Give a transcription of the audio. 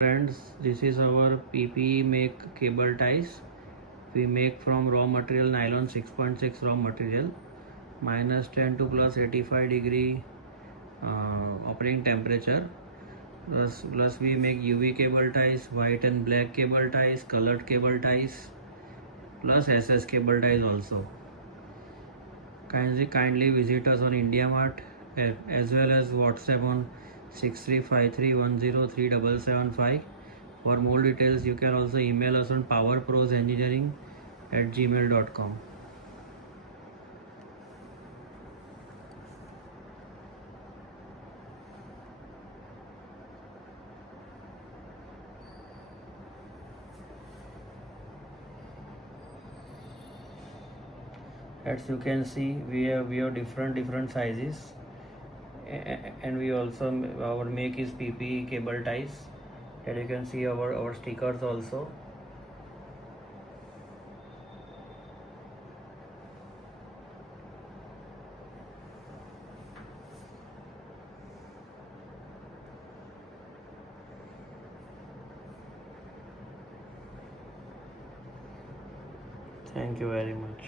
Friends, this is our PPE make cable ties. We make from raw material nylon 6.6 raw material, -10 to +85 degree operating temperature. Plus we make UV cable ties, white and black cable ties, colored cable ties, plus SS cable ties also. Kindly visit us on India Mart as well as WhatsApp on 6353103775. For more details, you can also email us on powerprosengineering@gmail.com. As you can see, we have different sizes, and we also our make is PPE cable ties. Here you can see our stickers also. Thank you very much.